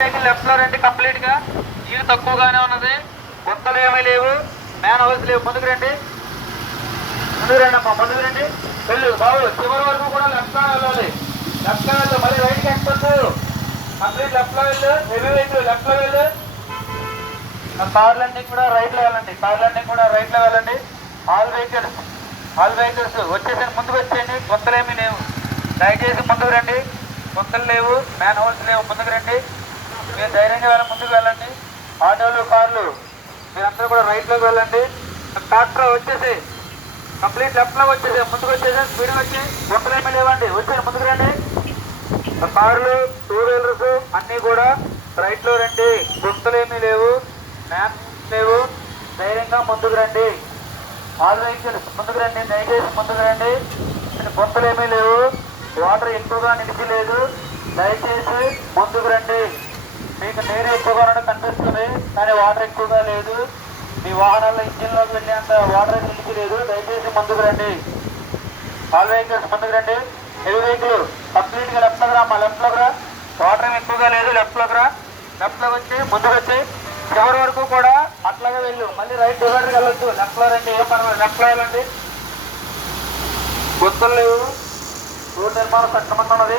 Cycle లెఫ్ట్లో రండి కంప్లీట్గా. నీరు తక్కువగానే ఉన్నది. గుంతలు ఏమీ లేవు. మ్యాన్ హౌస్ లేవు. ముందుకు రండి. ముందుకు రండి అమ్మా. ముందుకు రండి. వెళ్ళు. బాబు చివరి వరకు కూడా లెఫ్ట్లో వెళ్ళాలి. లెఫ్ట్లో వెళ్ళు. మళ్ళీ రైట్కి ఎక్కొద్దు కంప్లీట్ లెఫ్ట్లో వెళ్ళు. హెవీ వెహికల్ లెఫ్ట్లో వెళ్ళు. కార్లన్నీ కూడా రైట్లో వెళ్ళండి. కార్లన్నీ కూడా రైట్లో వెళ్ళండి. ఆల్ వెహికల్స్ ఆల్ వెహికల్స్ వచ్చేసరికి ముందుకు వచ్చేయండి. గుంతలేమీ లేవు. దయచేసి ముందుకు రండి. గుంతలు లేవు. మ్యాన్ హోల్స్ లేవు. ముందుకు రండి. మీరు ధైర్యంగా వెళ్ళి ముందుకు వెళ్ళండి. ఆటోలు కార్లు మీరందరూ కూడా రైట్లోకి వెళ్ళండి. ట్రాక్టర్ వచ్చేసి కంప్లీట్ లెఫ్ట్ వచ్చేసి ముందుకు వచ్చేసి స్పీడ్ వచ్చి గుంతలేమీ లేవండి. వచ్చేసి ముందుకు రండి. కార్లు టూ వీలర్స్ అన్నీ కూడా రైట్లో రండి. గుర్తులేమీ లేవు. మ్యాప్ లేవు. ధైర్యంగా ముందుకు రండి. ఆలోచించండి ముందుకు రండి. దయచేసి ముందుకు రండి. గుంతలేమీ లేవు. వాటర్ ఎక్కువగా నిలిచి లేదు. దయచేసి ముందుకు రండి. మీకు నీరు ఎక్కువగా కనిపిస్తుంది కానీ వాటర్ ఎక్కువగా లేదు. మీ వాహనాల్లో ఇంజిన్లోకి వెళ్ళేంత వాటర్ నిలిచి లేదు. దయచేసి ముందుకు రండి. ఆల్ వెహికల్స్ ముందుకు రండి. హెవీ వెహికల్ కంప్లీట్గా లెఫ్ట్లోకి రా మా లెఫ్ట్లోకి రా. వాటర్ ఏం ఎక్కువగా లేదు లెఫ్ట్లోకి రా. లెఫ్ట్లోకి వచ్చి ముందుకు వచ్చి చివరి వరకు కూడా అట్లాగే వెళ్ళు. మళ్ళీ రైట్ డివైడర్కి వెళ్ళొచ్చు లెఫ్ట్లో రండి ఏం పర్వాలేదు లెఫ్ట్లో వెళ్ళండి. గుర్తులు లేవు. రోడ్ నిర్మాణం సక్రమంగా ఉన్నది.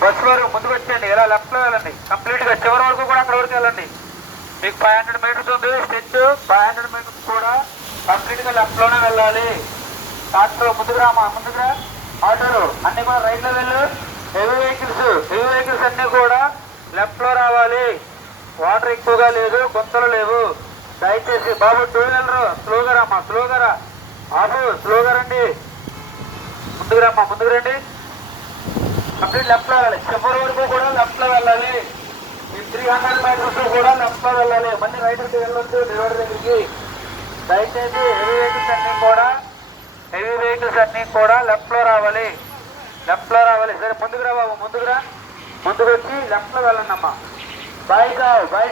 బస్సు వరకు ముందుకు వచ్చేయండి ఇలా లెఫ్ట్లో వెళ్ళండి. కంప్లీట్గా చివరి వరకు కూడా అక్కడ వరకు వెళ్ళండి. మీకు ఫైవ్ హండ్రెడ్ మీటర్స్ ఉంది. స్టెచ్ ఫైవ్ హండ్రెడ్ మీటర్స్ కూడా కంప్లీట్గా లెఫ్ట్లోనే వెళ్ళాలి. డాక్టర్ ముందుకు రామా? ముందుకు ఆటోలు అన్ని కూడా రైట్లో వెళ్ళు. హెవీ వెహికల్స్ హెవీ వెహికల్స్ అన్ని కూడా లెఫ్ట్లో రావాలి. వాటర్ ఎక్కువగా లేదు గుంతలు లేవు. దయచేసి బాబు టూ వీలర్ స్లోగా రామా? స్లోగా రా. ఆపు స్లోగా రండి. ముందుకు రమ్మా ముందుకు రండి. కంప్లీట్ లెఫ్ట్లో వెళ్ళాలి. చివరి వరకు కూడా లెఫ్ట్లో వెళ్ళాలి. ఈ త్రీ హండ్రెడ్ మీటర్స్ కూడా లెఫ్ట్లో వెళ్ళాలి. మళ్ళీ రైట్కి వెళ్ళొచ్చు డివైడర్ దగ్గరికి. దయచేసి హెవీ వెహికల్స్ అన్ని కూడా హెవీ వెహికల్స్ అన్ని కూడా లెఫ్ట్లో రావాలి. లెఫ్ట్లో రావాలి. సరే ముందుకు రా బాబు ముందుకురా ముందుకు వచ్చి లెఫ్ట్లో వెళ్ళండి అమ్మా. బాయ్ సార్ బాయ్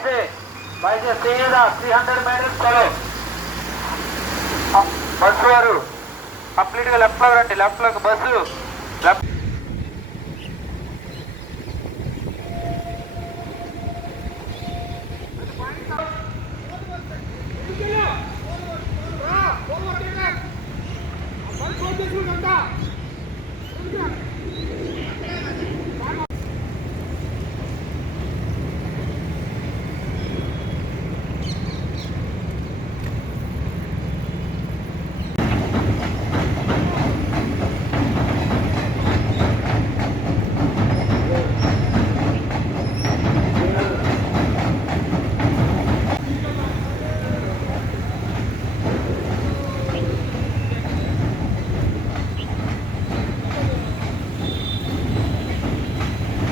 సీదా త్రీ హండ్రెడ్ మీటర్స్ చలో బస్సు వారు కంప్లీట్ లెఫ్ట్లో రండి. లెఫ్ట్లోకి బస్సు లెఫ్ట్ 传球接触大。